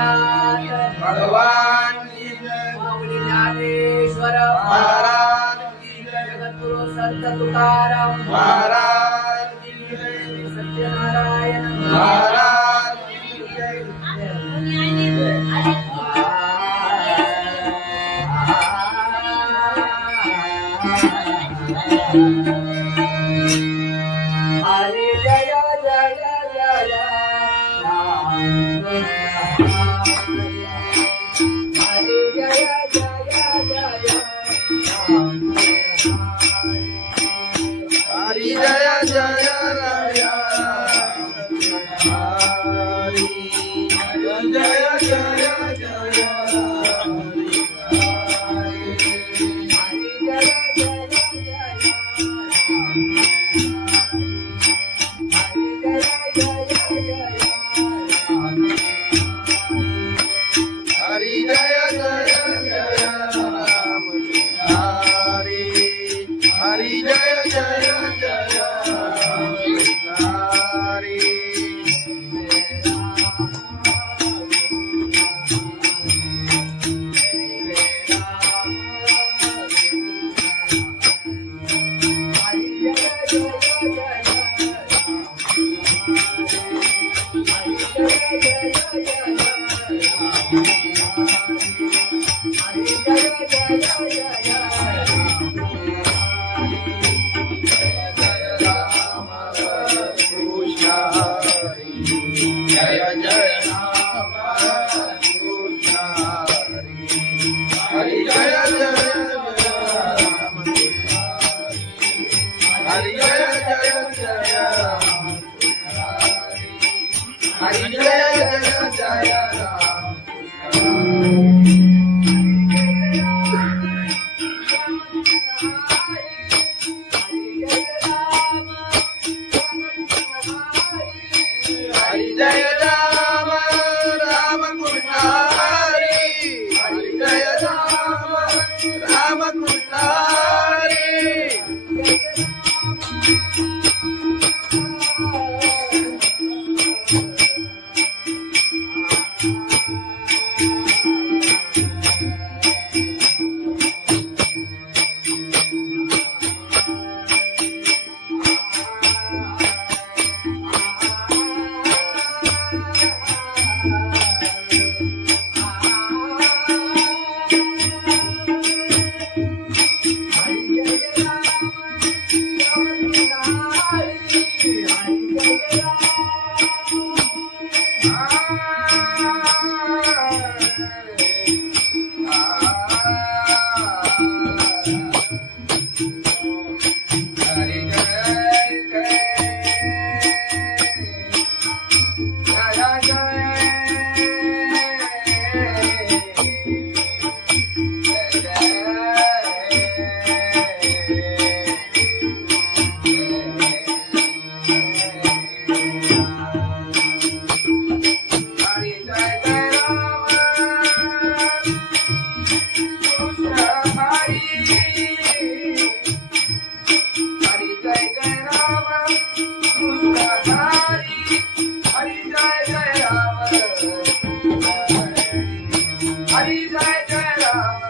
गणनाथ भगवान की जय। माऊली ज्ञानेश्वर महाराज की जय। जगद्गुरु संत तुकाराम महाराज की जय। सत्यनारायण महाराज की जय। हरे जय जय जय राम हरे जय जय जय राम हरि जय जय राय हरि जय जय जय हरि जय जय जय राम हरि हरि जय जय जय हरि कृष्ण हरि जय जय राम कृष्ण हरि हरि जय जय राम हरि जय जय जय राम हरि जय जय जय राम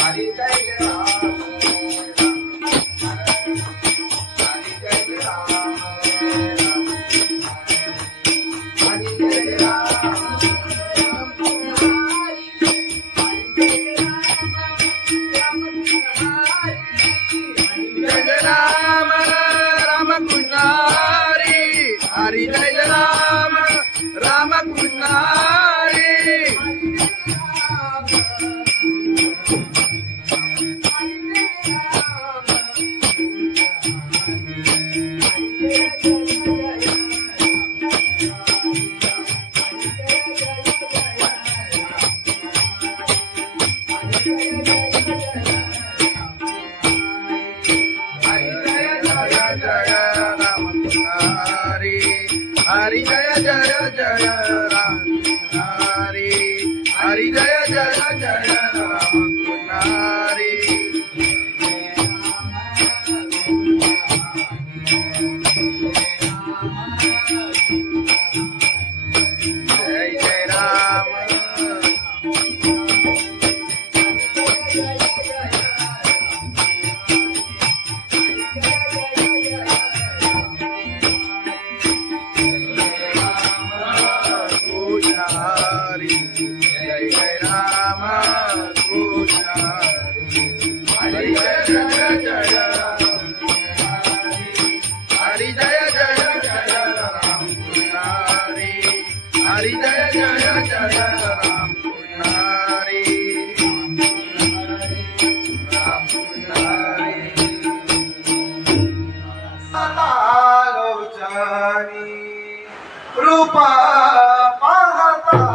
हरि जय राम राम कृष्ण हरि हरि जय राम राम कृष्ण हरि हरि जय राम राम कृष्ण हरि हरि जय जय जय राम हरि हरि जय जय जय राम हरि हरी जय जय जय राम पुजारी राम पुजारी लोचनी रूपा पाहता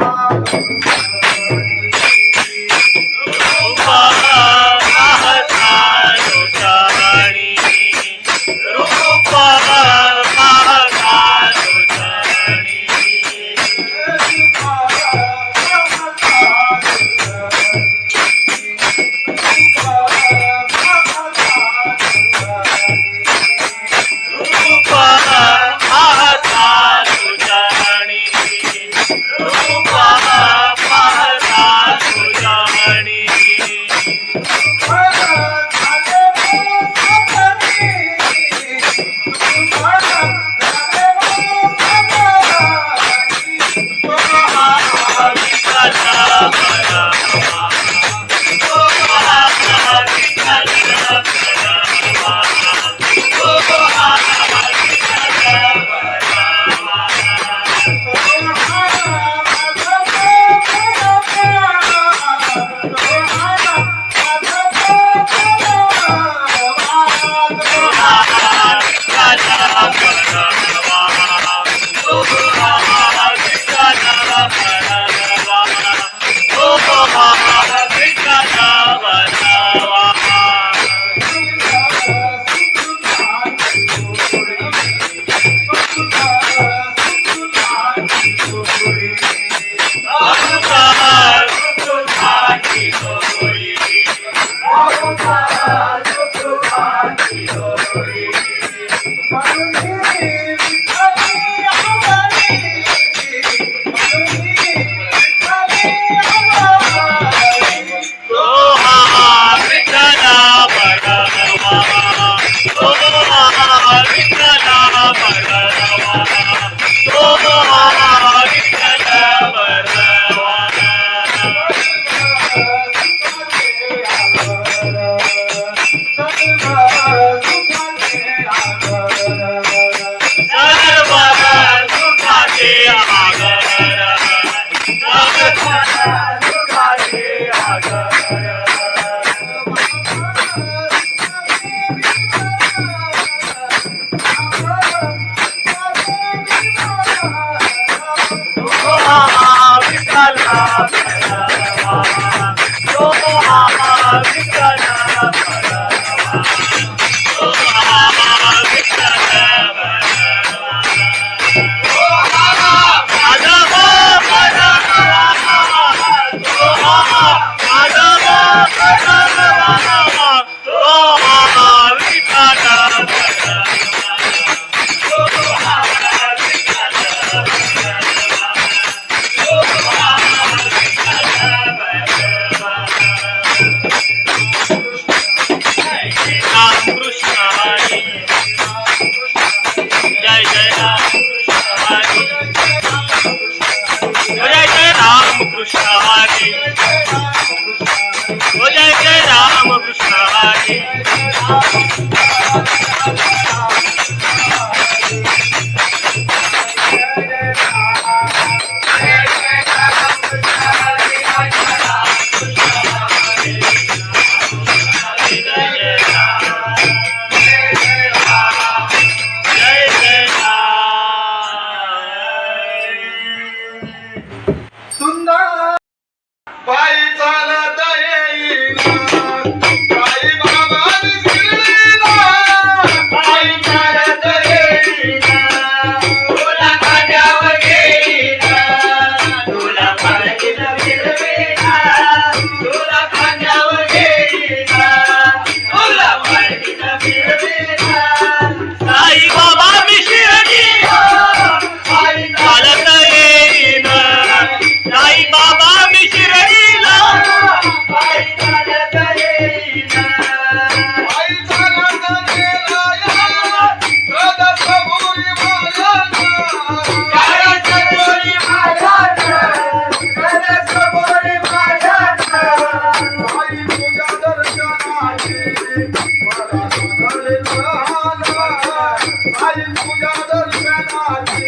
तुझ्या दर्शनाची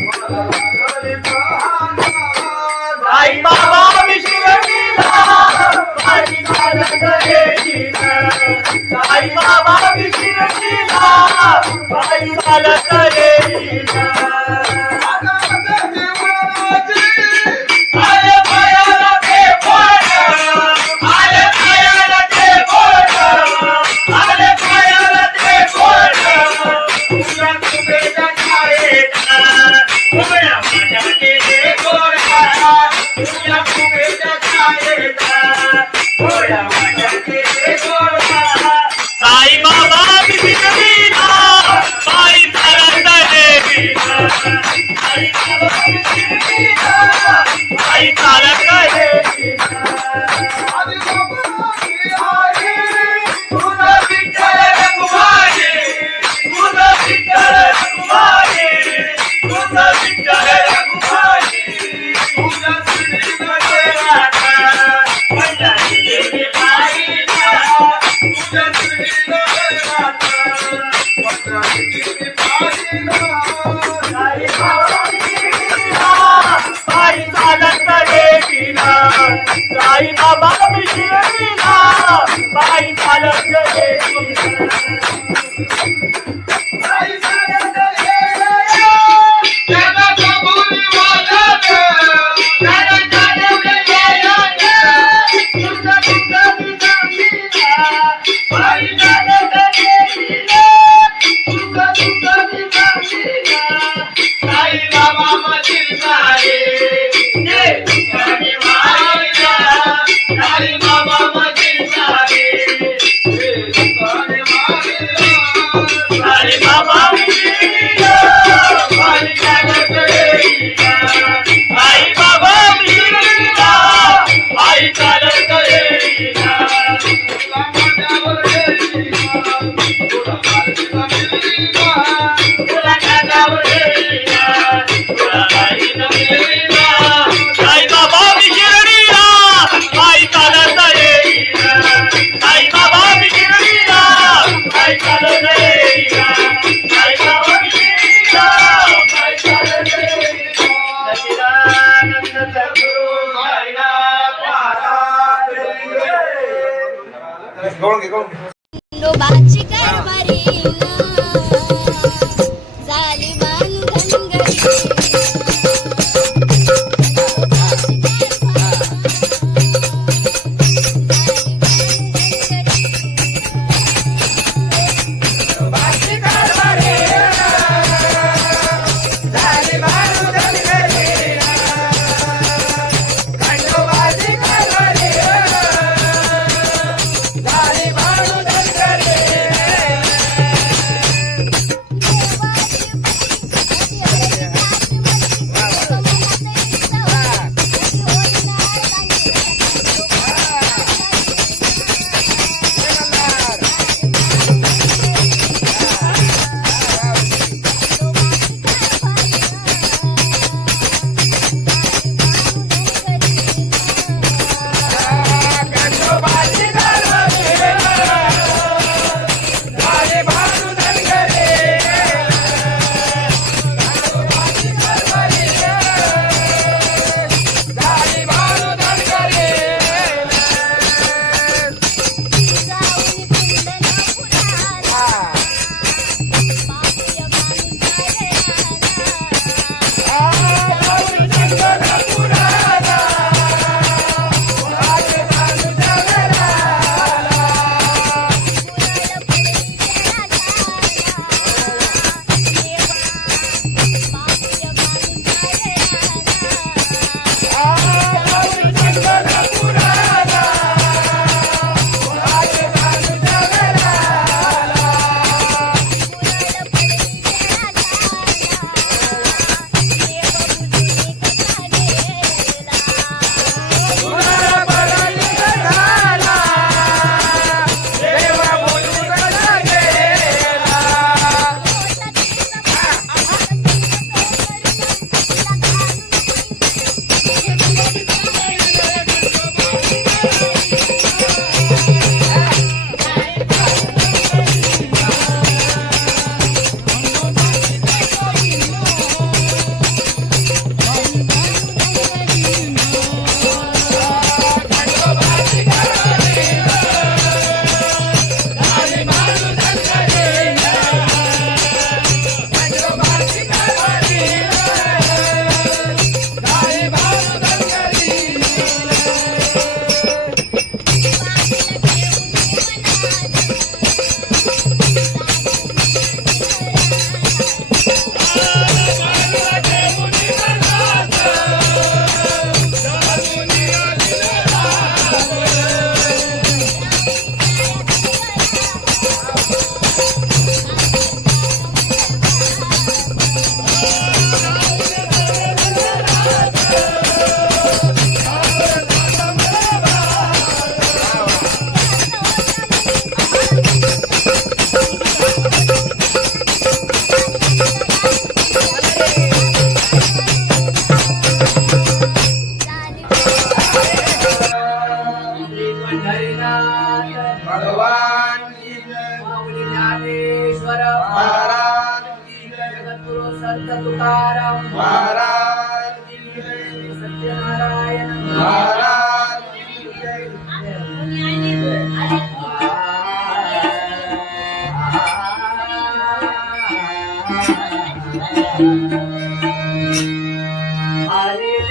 मला लागली साई बाबा विश्वजीला पायी चालत येईल साई बाबा विश्वजीला पायी चालत येईल आले पायाला ते बोल आले पायाला ते बोल आले पायाला ते बोल तुझ्या कुबेच्या छायेत उभ्या माझ्याचे ते बोल तुझ्या कुबेच्या छायेत उभ्या माझ्याचे ते बोल साई बाबा विश्वजीला पायी चालत येईल साई बाबा विश्वजीला पायी चालत येईल तुझं विठ्ठल रघुमाई तुझं विठ्ठल रघुमाई तुझं विठ्ठल रघुमाई तुझं श्रीनाथ पंढरी देवी बाईला तुझं श्रीनाथ पंढरी देवी बाईला साई बाबा विश्वजीला पायी चालत येईल साई बाबा विश्वजीला पायी चालत येईल साई चालत येईल त्याला कबुली वाजत त्याला चालवले येईल तुझं तुझं सांगीला पायी चालत येईल तुझं तुझं सांगीला साई बाबा मधील सारे ये तुझ्याने वाहिला साई बाबा मधील सारे ये तुझ्याने वाहिला साई बाबा विश्वजीला पायी चालत येईल साई बाबा विश्वजीला पायी चालत येईल तुला माझ्यावर येईल तुला माझ्यावर येईल तुला माझ्यावर येईल तुला माझ्यावर येईल साई बाबा विश्वजीला पायी चालत येईल साई बाबा विश्वजीला पायी चालत येईल साई बाबा विश्वजीला पायी चालत येईल सच्चिदानंद सद्गुरु साईनाथ महाराज खंडोबाची कारभारी झाली धनगरी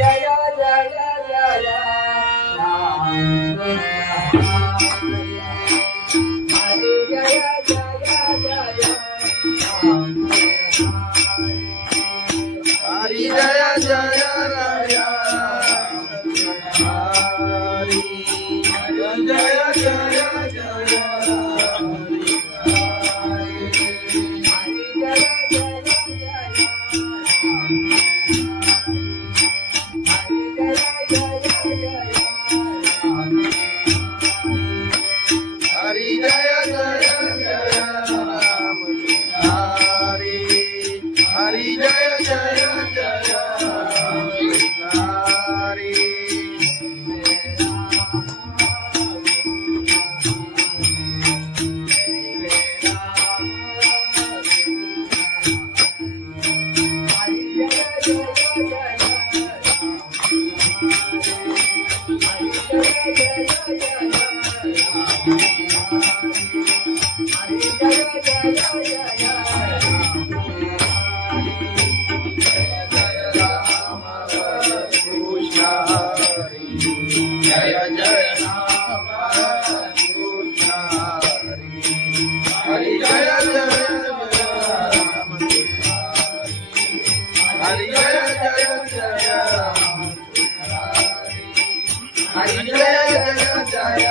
जय जय जय राम हरे जय जय जय राम हरि जय जय राया हरि जय जय जय हरि जय जय जय राम हरि हरि जय जय जय हरि कृष्ण हरि जय जय राम कृष्ण हरि जय जय राम हरि जय जय जय राम हरि जय जय जय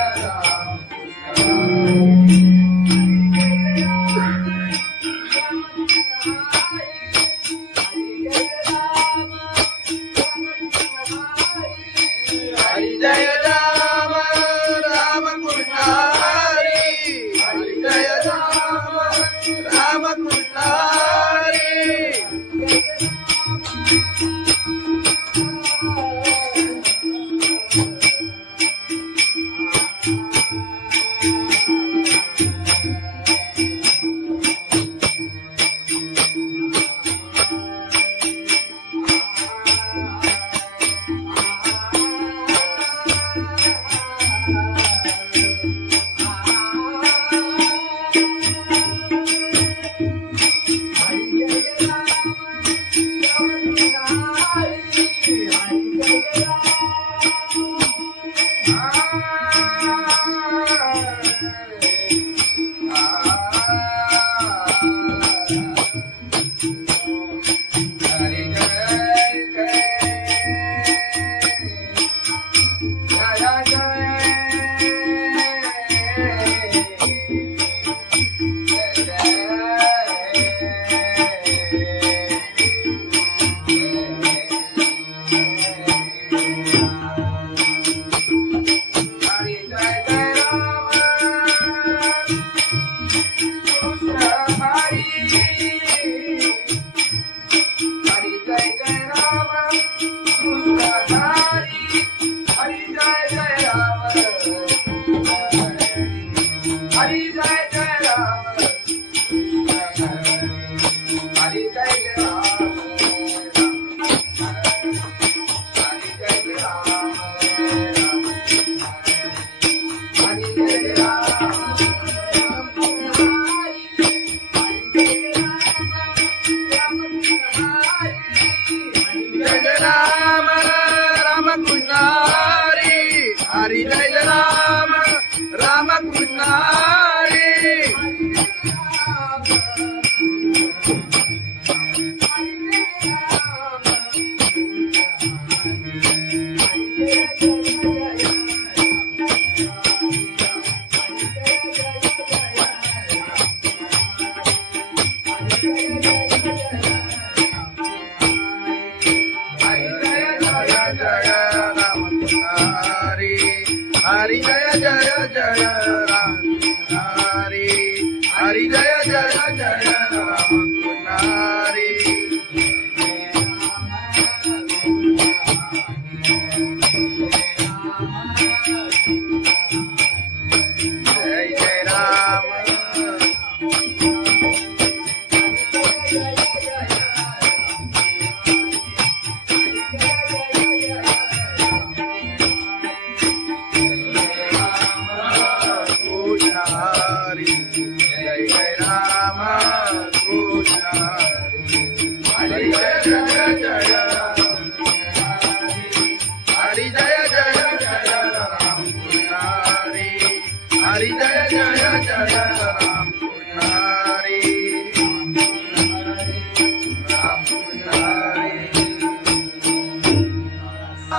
राम हरि जय राम राम कृष्ण हरि हरि जय राम राम कृष्ण हरि हरि जय राम राम कृष्ण हरि हरि जय जय जय राम हरि हरि जय जय जय राम हरि जय जय राम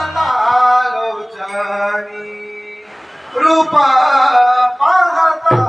पाहता लोचनी रूप पाहता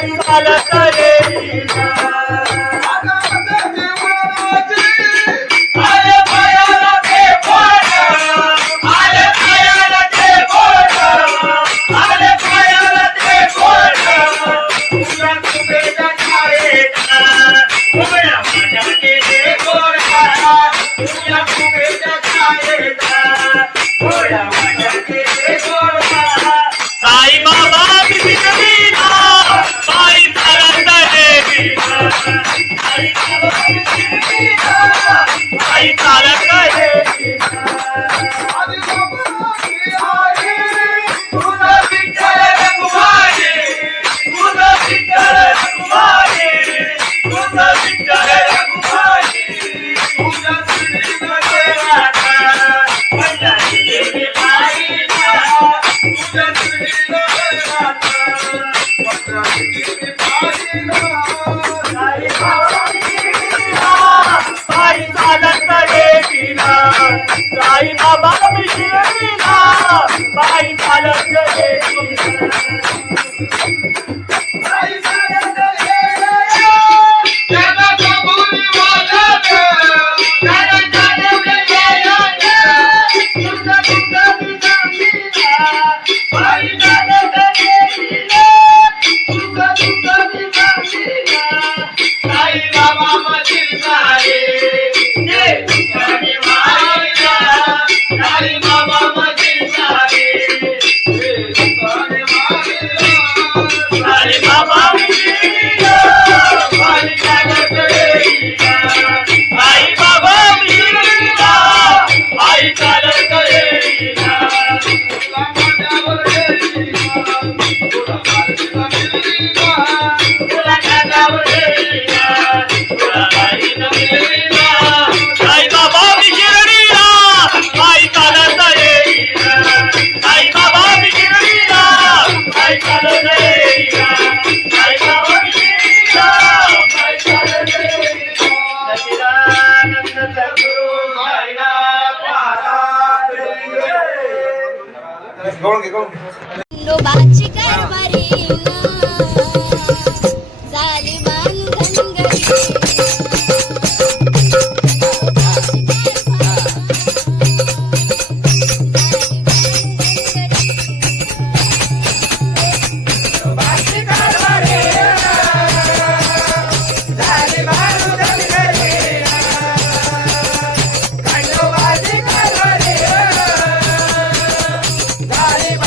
बाई चालत येईना आले पायाला ते बोट आले पायाला ते बोट आले पायाला ते बोट तुला तुझ्या छायेचा उभ्या माझ्या केले गोरा तुला तुझ्या छायेचा उभ्या माझ्या केले गोरा साई बाबा बिना बाई चालत येईना साई बाबा बिना बाई चालत येईना तुझं विठ्ठल रघुमाई तुझं विठ्ठल रघुमाई तुझं विठ्ठल रघुमाई तुझ्या श्रीमध्ये राधा पंढरी देवी बाईला तुझ्या श्रीमध्ये राधा पंढरी देवी बाईला साई चालत येईना साई बाबा बिना बाई चालत येईना खंडोबाची कारभारी झाली बांधन गरी Bye.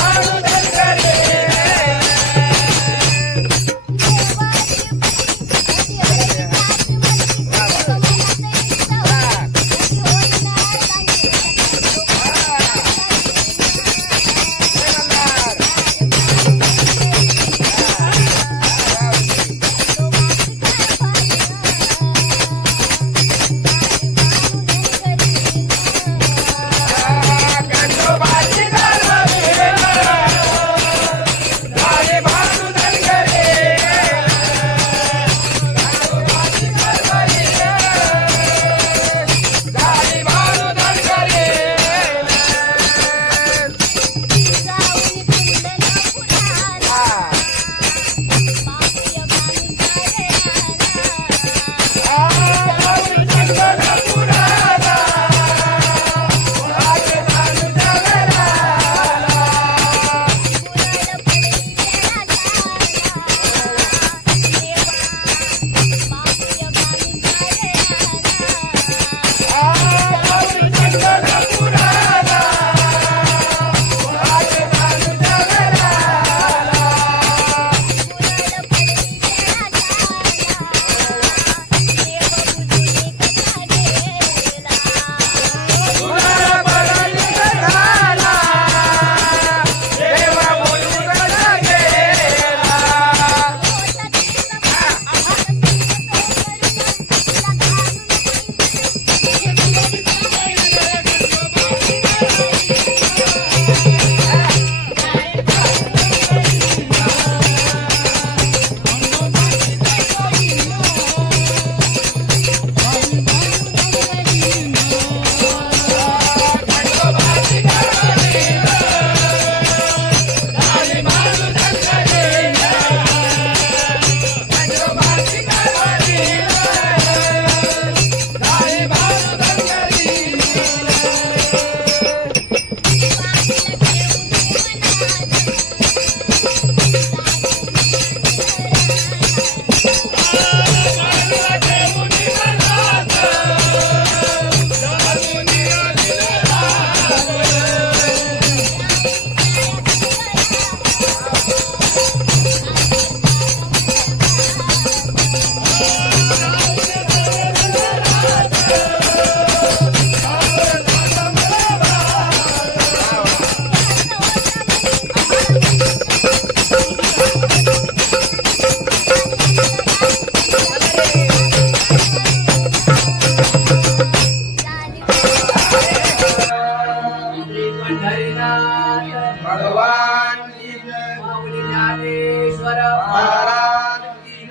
महाराज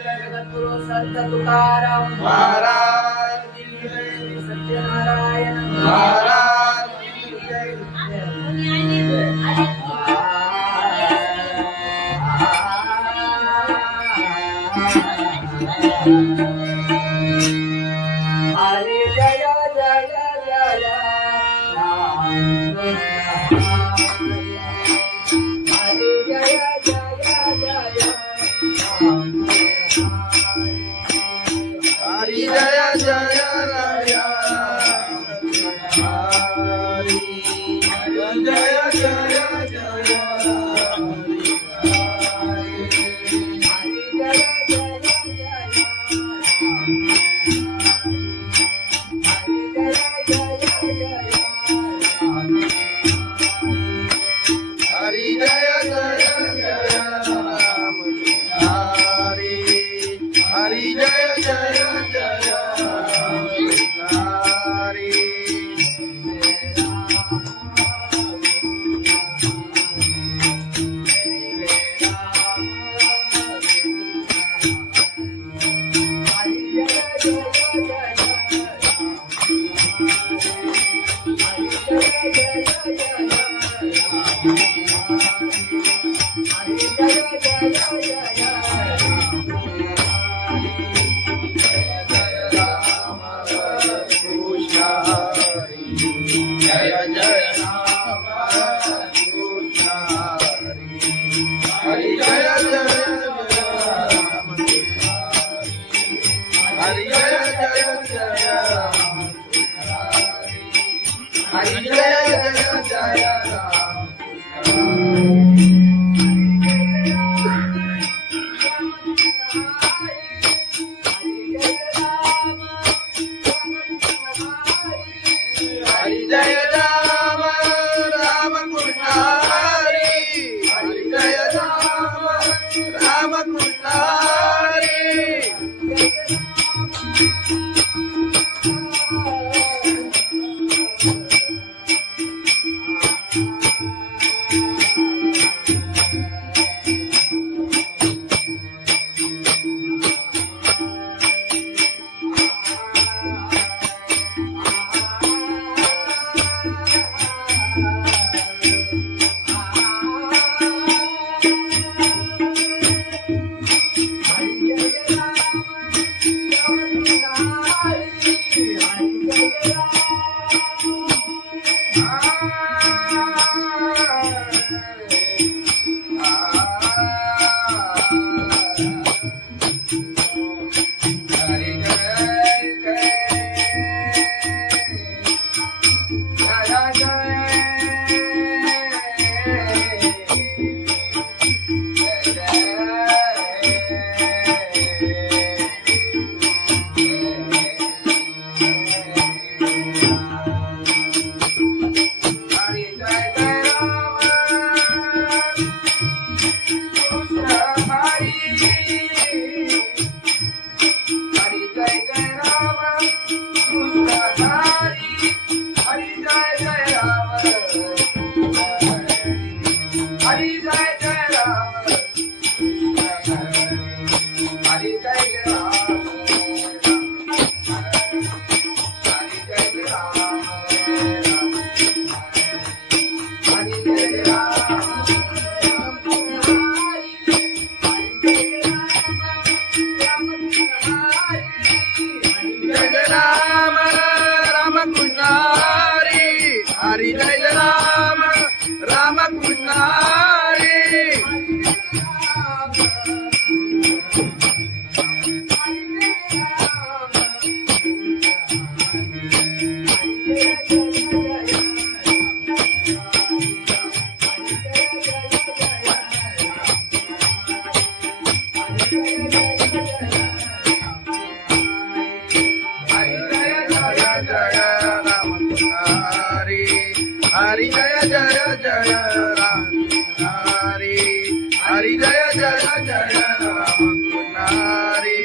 जगद्गुरु संत तुकाराम महाराज सत्यनारायण महाराज हरे जय जय जय राम हरे जय जय जय राम हरि जय जय राया हरि जय जय जय हरि जय जय जय राम हरि हरि जय जय जय हरि कृष्ण हरि जय जय राम कृष्ण हरि जय जय राम हरि जय जय जय राम हरि जय जय जय राम हरि जय राम राम कृष्ण हरि हरि जय राम राम कृष्ण हरि हरि जय राम राम कृष्ण हरि हरि जय जय जय राम हरि हरि जय जय जय राम हरि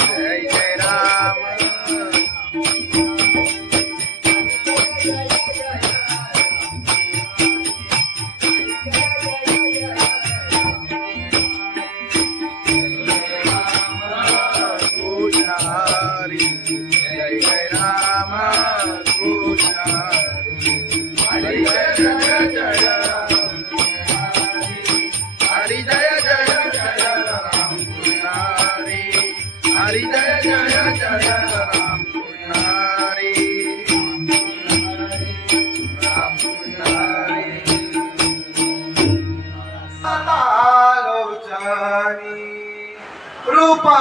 जय जय राम हरी जय जय जय राम हरी जय जय जय राम हरी हरी जय जय जय राम हरी राम हरी आलोचनी रूपा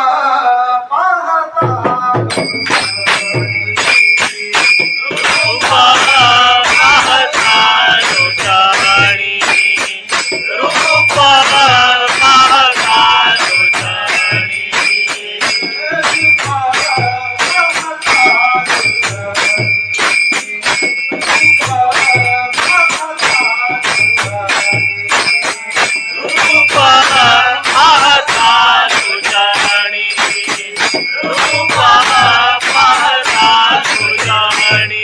पाहता रूपा पाहता लोचाणी रूपा पाहता लोचाणी रूपा पाहता लोचाणी रूपा पाहता लोचाणी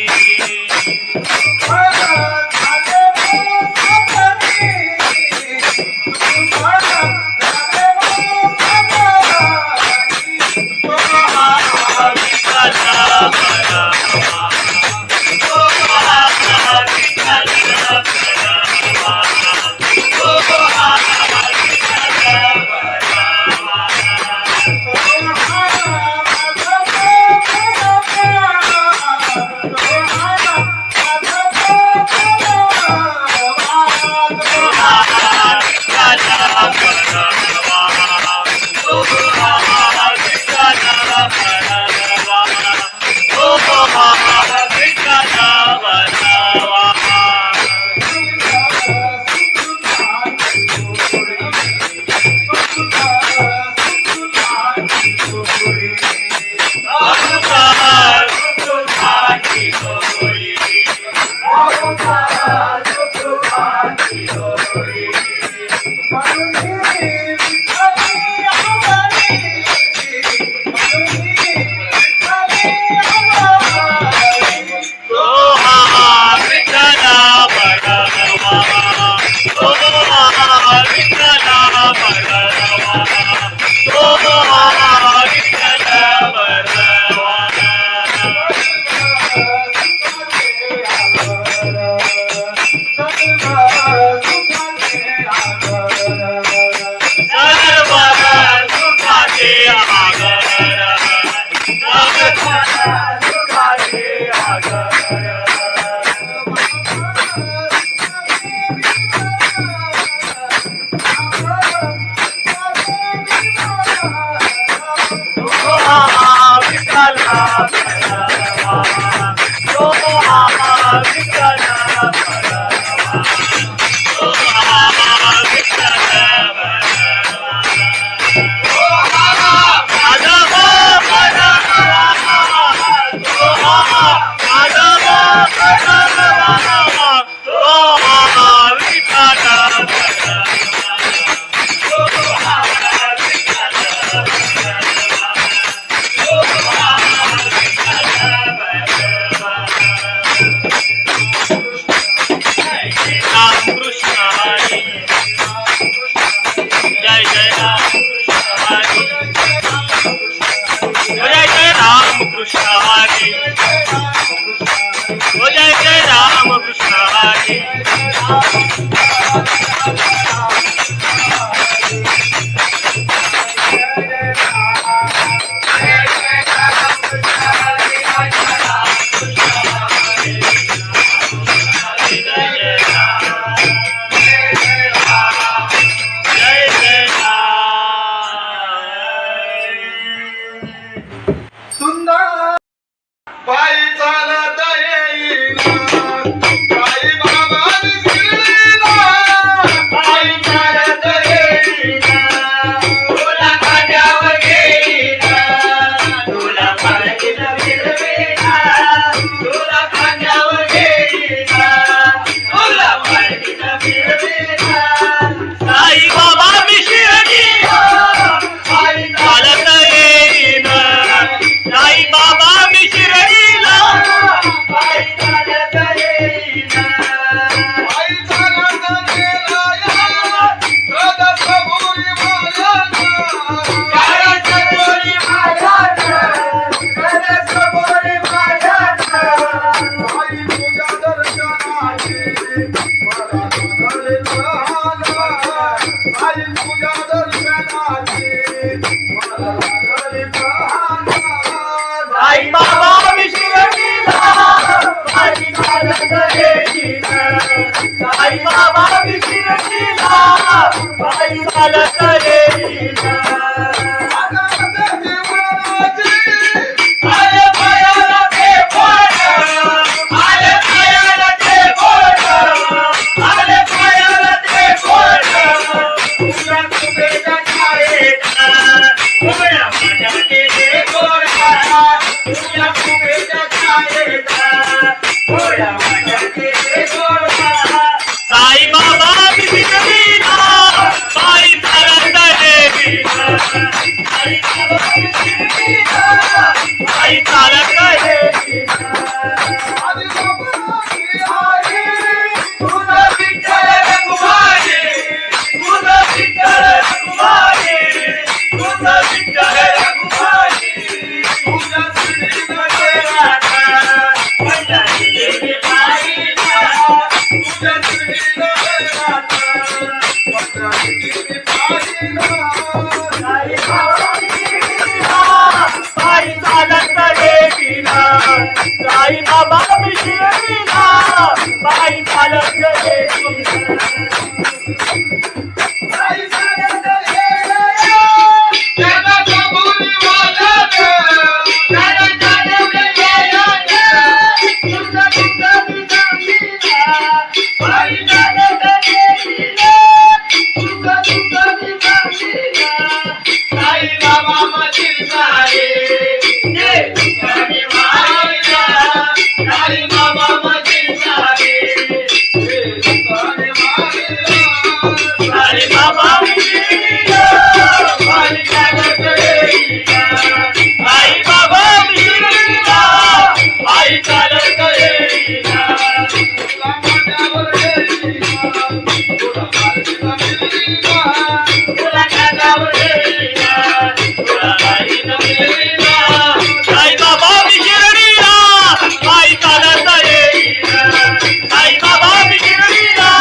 Jai Jai साई बाबा शिर्डीला पायी चालत येईना आले पायाला ते बोट आले पायाला ते बोट आले पायाला ते बोट तुझ्या कुबेच्या छायेत उभ्या माझ्या केले गोडा तुझ्या कुबेच्या छायेत उभ्या माझ्या केले गोडा साई बाबा शिर्डीला पायी चालत येईना साई बाबा शिर्डीला पायी चालत येईना तुझं विठ्ठल रघुमाई तुझं विठ्ठल रघुमाई तुझं विठ्ठल रघुमाई तुझ्या श्रीमध्ये राधा पंढरी गेली पायीला तुझ्या श्रीमध्ये राधा पंढरी गेली पायीला साई बाबा शिर्डीला पायी चालत येईना साई बाबा शिर्डीला पायी चालत येईना साई चालत येईना त्याला कबुली वाजत त्याला जाणवले यायला तुझं तुझं दिसतीला पायी चालत येईना तुझं तुझं दिसतीला साई बाबा मधील सारे जे तुझ्याने वाहिला साई बाबा मधील सारे जे तुझ्याने वाहिला साई बाबा शिर्डीला पायी चालत येईना साई बाबा शिर्डीला पायी चालत येईना तुला माझ्यावर येईना तुला माझ्यावर येईना तुला माझ्यावर येईना तुला माझ्यावर येईना साई बाबा शिर्डीला पायी चालत येईना साई बाबा शिर्डीला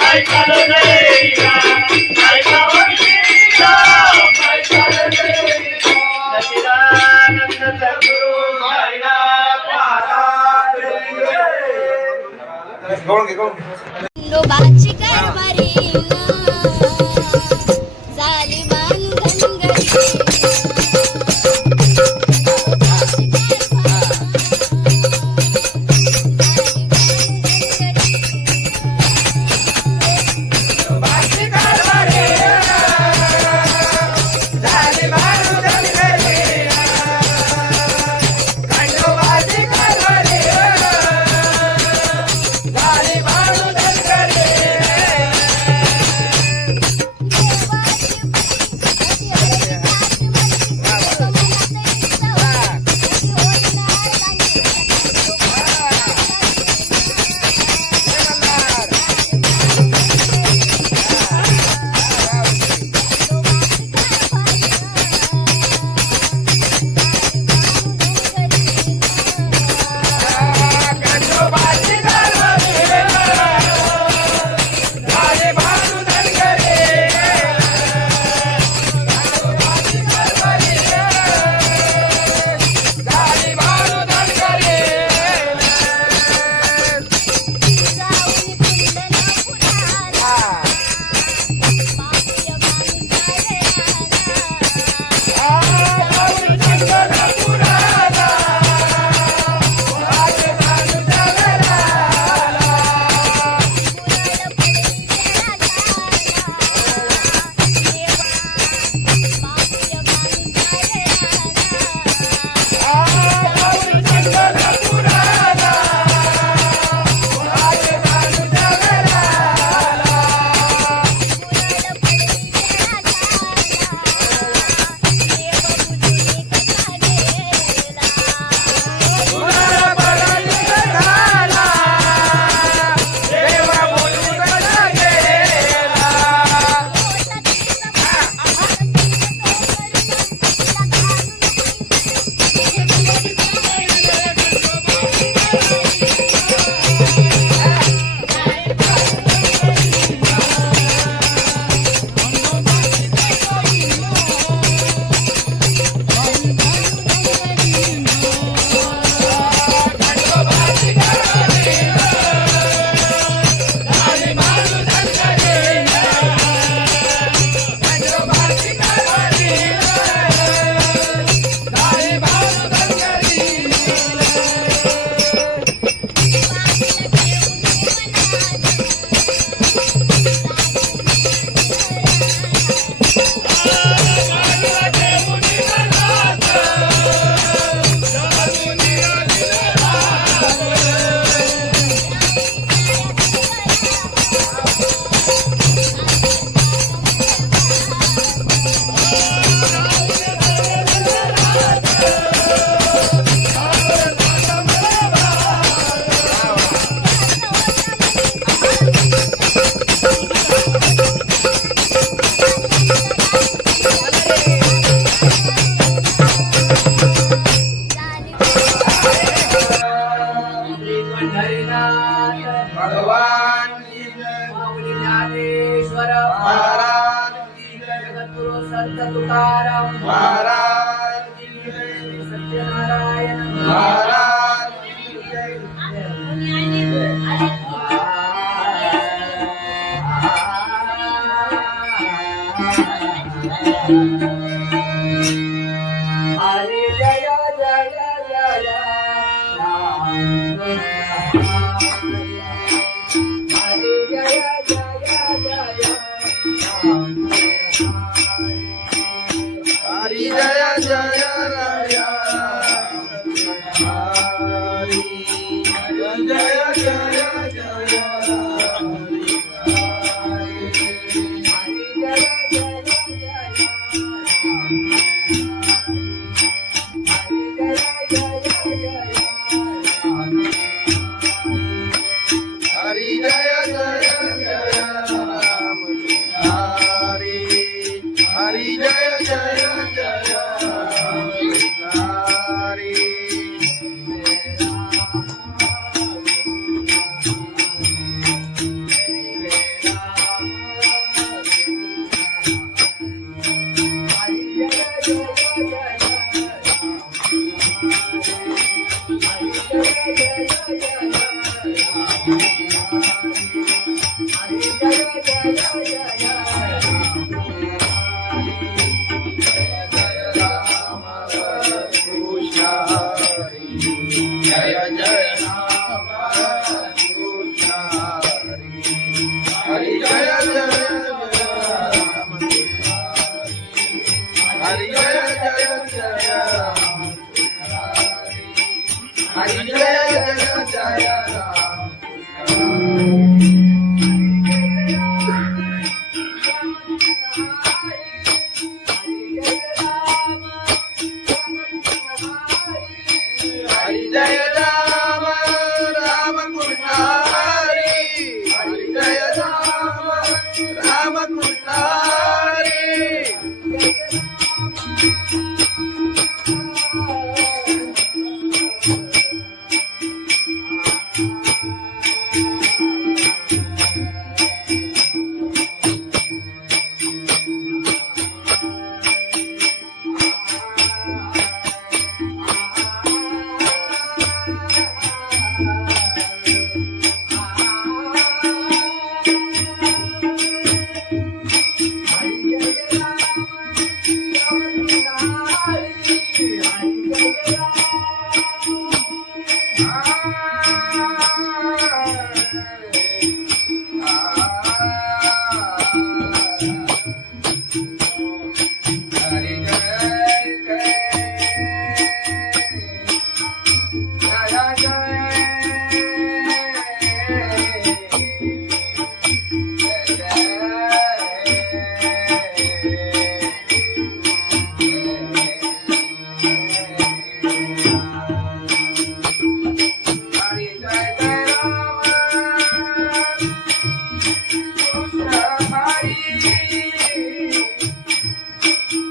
पायी चालत येईना साई बाबा शिर्डीला पायी चालत येईना सच्चिदानंद सद्गुरु साईनाथ महाराज खंडोबाची कारभारी झाली बांधनगरी झाली हरिनाथ भगवान की जय माऊली ज्ञानेश्वर महाराज की जय जगद्गुरु संत तुकाराम महाराज की जय सत्यनारायण महाराज की जय हरे जय जय जय राम हरे जय जय जय राम हरि जय जय राया हरि जय जय जय हरि जय जय जय राम हरि हरि जय जय जय राम हरि कृष्ण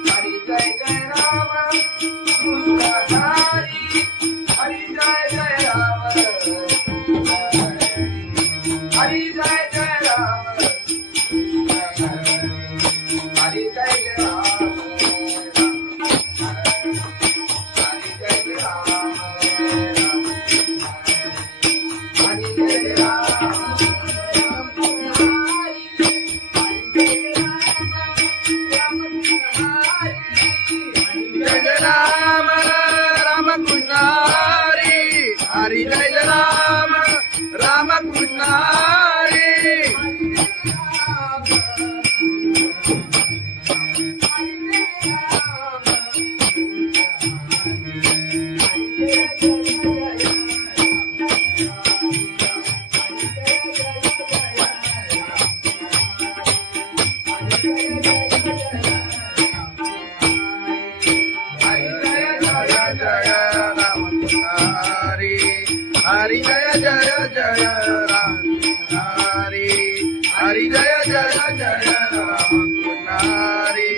हरि जय जय राम कृष्ण हरि जय जय राम हरि जय जय राम हरि जय जय राम हरि जय राम राम कृष्ण हरि हरि जय राम राम कृष्ण हरि हरि जय राम राम कृष्ण हरि हरि जय जय जय राम हरि हरि जय जय जय राम हरि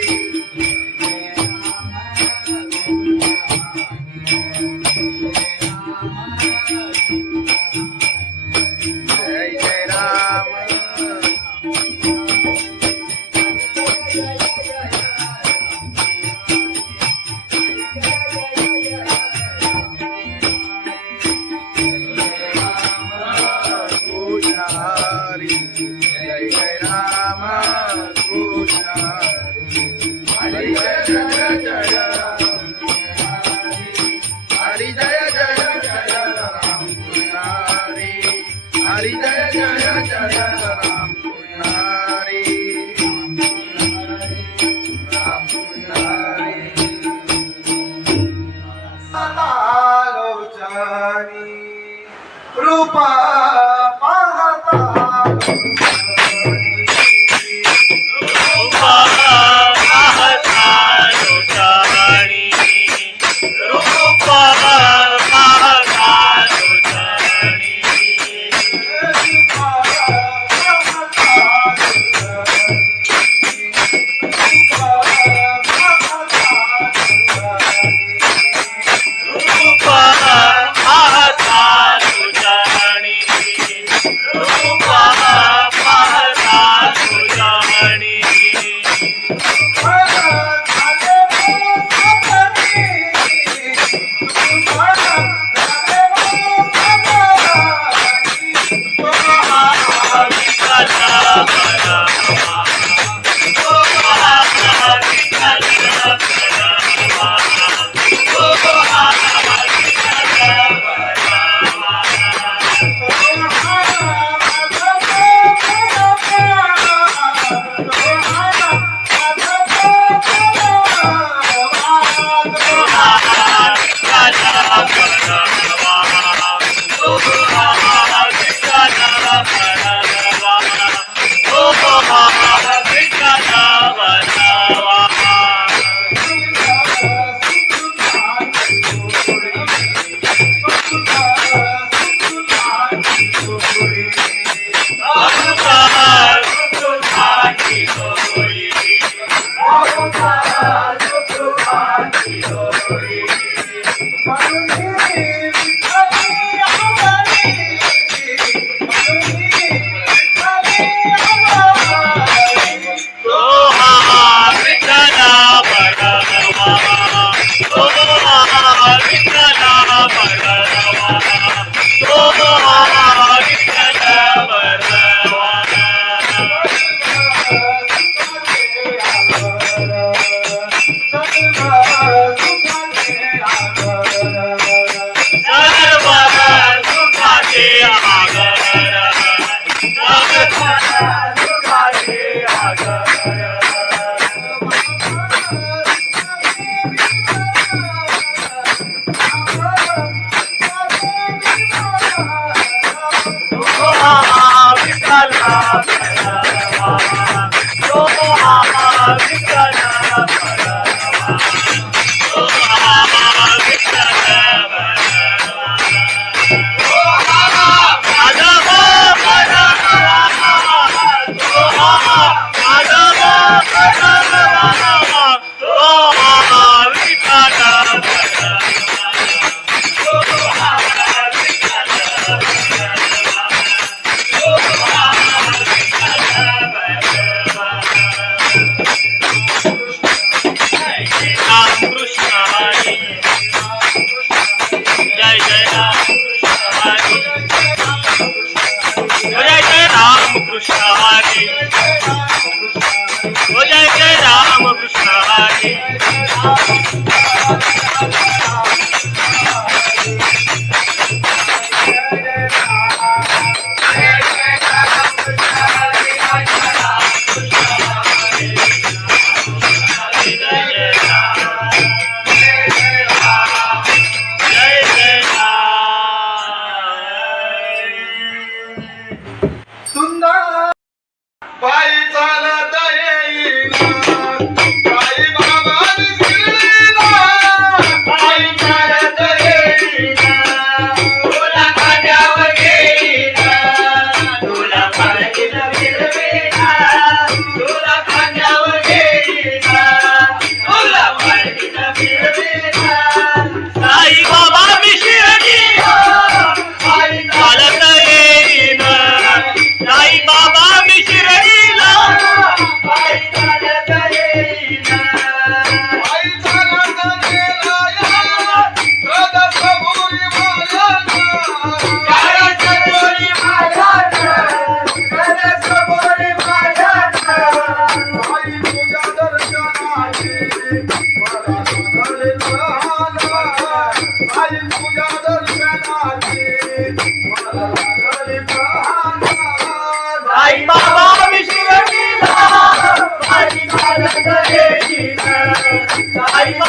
हरी जय जय जय राम पुजारी राम पुजारी लोचनी रूपा पाहता रूपा पाहता लोचनी रूपा पाहता लोचनी रूपा पाहता लोचनी रूपा पाहता लोचनी Oh,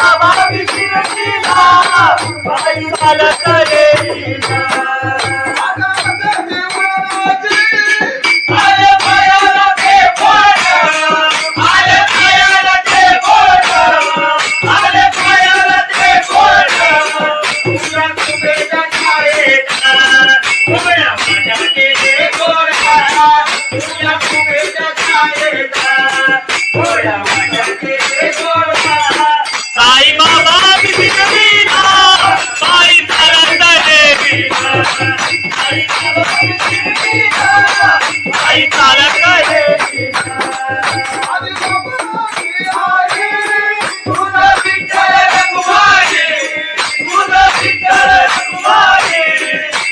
बाबा विशिरणीला बाई चालत येईना आले पायाला ते बोट आले पायाला ते बोट आले पायाला ते बोट तुला तुझ्या छायेचा उभ्या माझ्याचे ते गोडा तुला तुझ्या छायेचा उभ्या माझ्याचे ते गोडा साई बाबा विशिरणीला बाई चालत येईना साई बाबा विशिरणीला बाई चालत येईना तुझं विठ्ठल रघुमाई तुझं विठ्ठल रघुमाई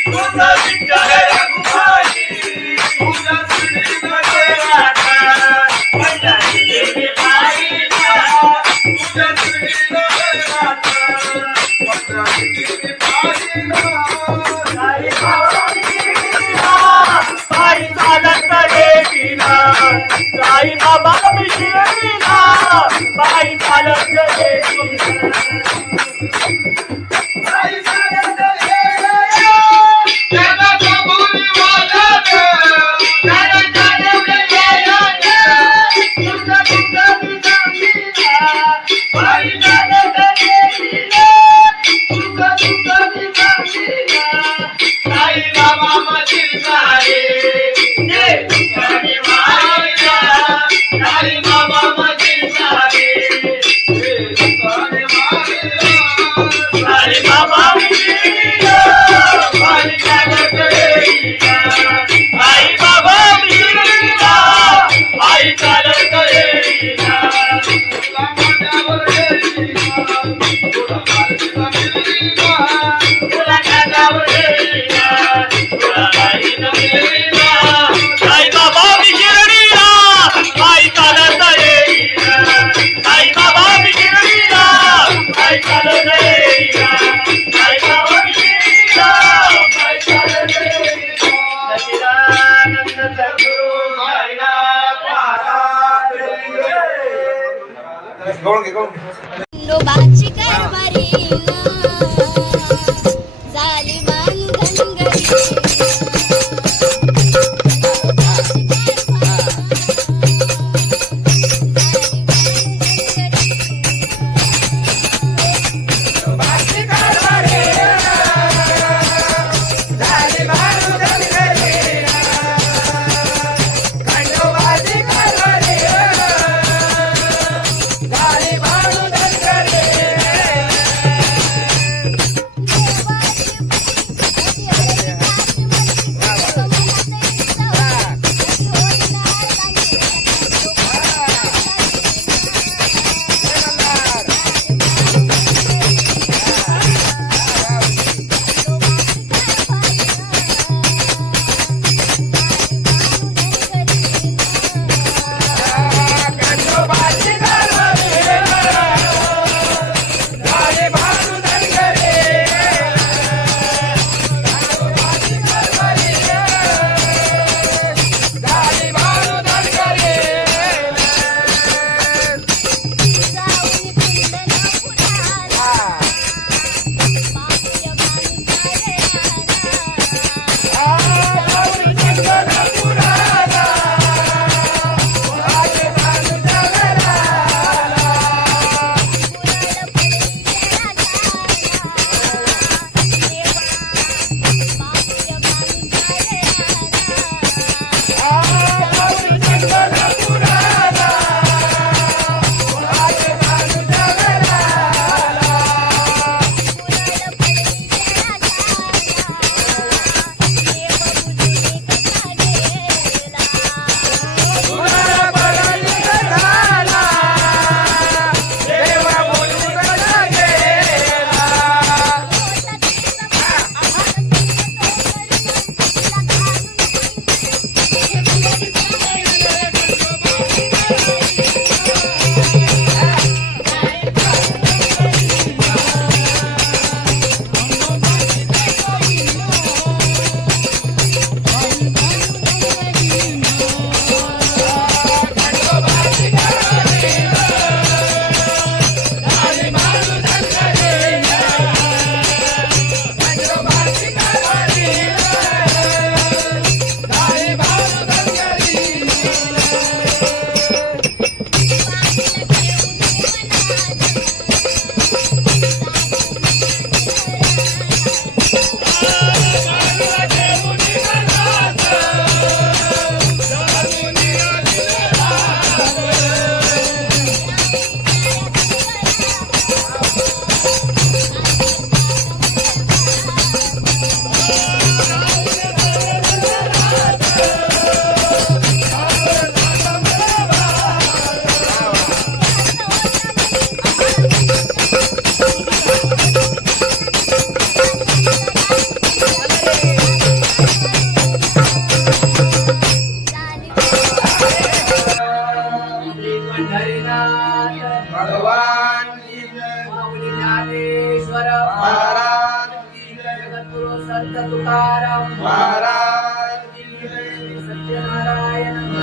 तुझं विठ्ठल रघुमाई तुझं श्रीनाथ राधा पंढरी देवी बाईला तुझं श्रीनाथ राधा पंढरी देवी बाईला साई बाबा विशिरणीला बाई चालत येईना साई बाबा विशिरणीला बाई चालत येईना खंडोबाची कारभारी झाली मान धनगरी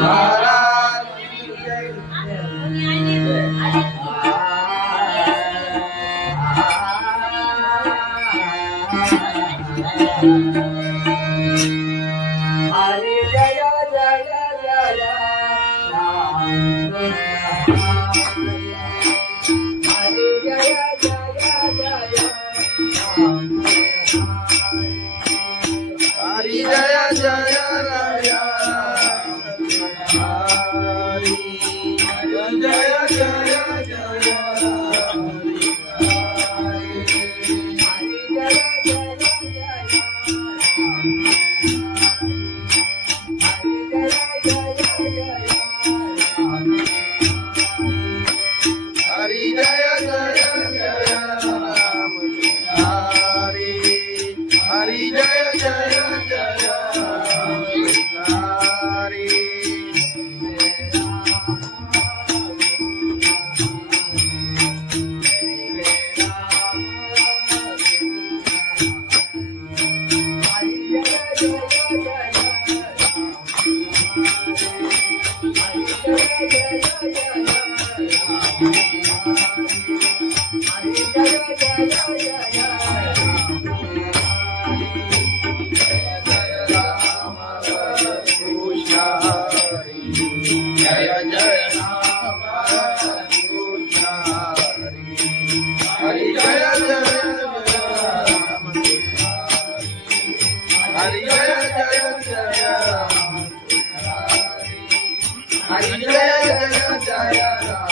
महाराज की जय. हरे जय जय जय राम हरे जय जय जय राम हरी जय जय राया हरी जय जय जय हरी जय जय जय राम हरी हरी जय जय जय हरी जय जय राम कृष्ण हरि जय जय राम हरि जय जय जय राम हरि जय जय जय राम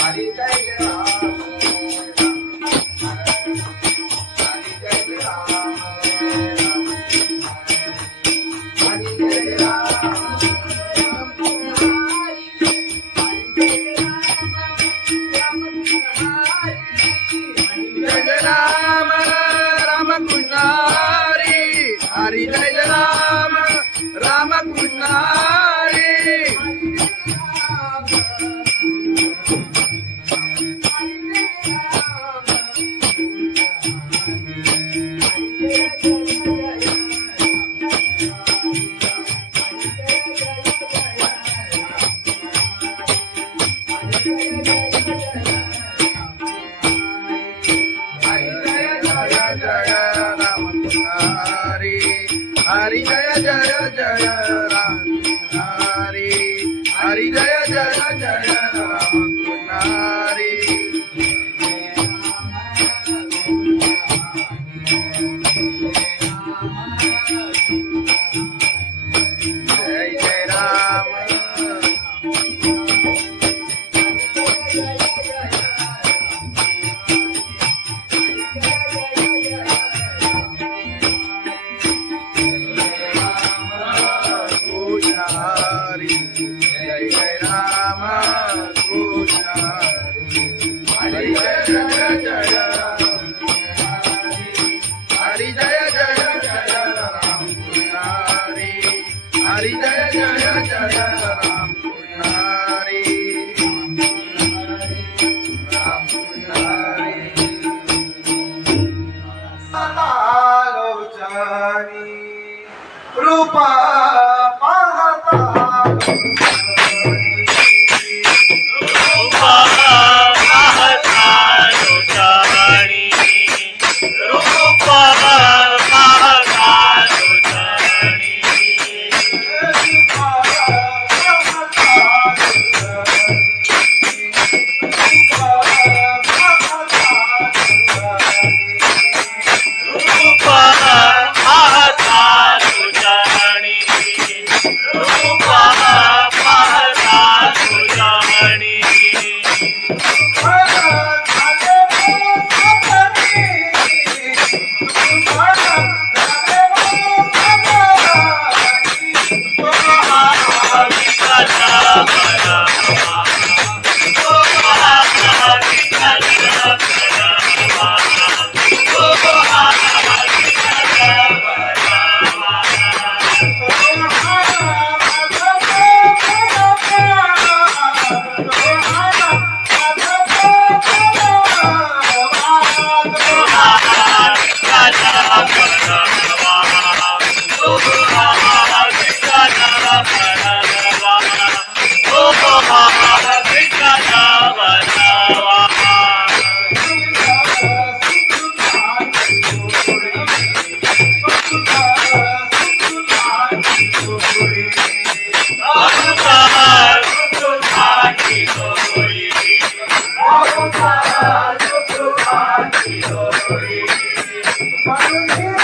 हरि जय राम राम कृष्ण हरि हरि जय राम राम कृष्ण हरि हरि जय राम राम कृष्ण हरि हरि जय जय जय राम हरि हरि जय जय जय राम हरि जय जय राम पाहता लोचनी रूप पाहता रूपा पाहता लोचनी रूपा पाहता लोचनी रूपा पाहता लोचनी रूपा पाहता लोचनी Hallelujah.